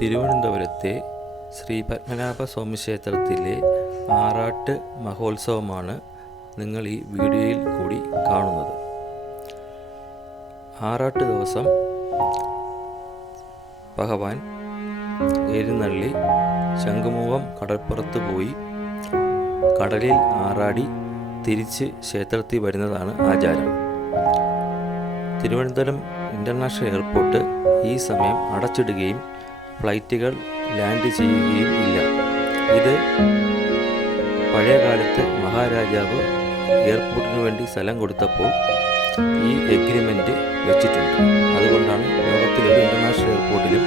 തിരുവനന്തപുരത്തെ ശ്രീ പത്മനാഭ സ്വാമി ക്ഷേത്രത്തിലെ ആറാട്ട് മഹോത്സവമാണ് നിങ്ങൾ ഈ വീഡിയോയിൽ കൂടി കാണുന്നത്. ആറാട്ട് ദിവസം ഭഗവാൻ എഴുന്നള്ളി ശംഖുമുഖം കടൽപ്പുറത്ത് പോയി കടലിൽ ആറാടി തിരിച്ച് ക്ഷേത്രത്തിൽ വരുന്നതാണ് ആചാരം. തിരുവനന്തപുരം ഇൻ്റർനാഷണൽ എയർപോർട്ട് ഈ സമയം അടച്ചിടുകയും ഫ്ലൈറ്റുകൾ ലാൻഡ് ചെയ്യുകയും ഇല്ല. ഇത് പഴയ കാലത്ത് മഹാരാജാവ് എയർപോർട്ടിന് വേണ്ടി സ്ഥലം കൊടുത്തപ്പോൾ ഈ എഗ്രിമെൻ്റ് വെച്ചിട്ടുണ്ട്. അതുകൊണ്ടാണ് ലോകത്തിലൊരു ഇൻ്റർനാഷണൽ എയർപോർട്ടിലും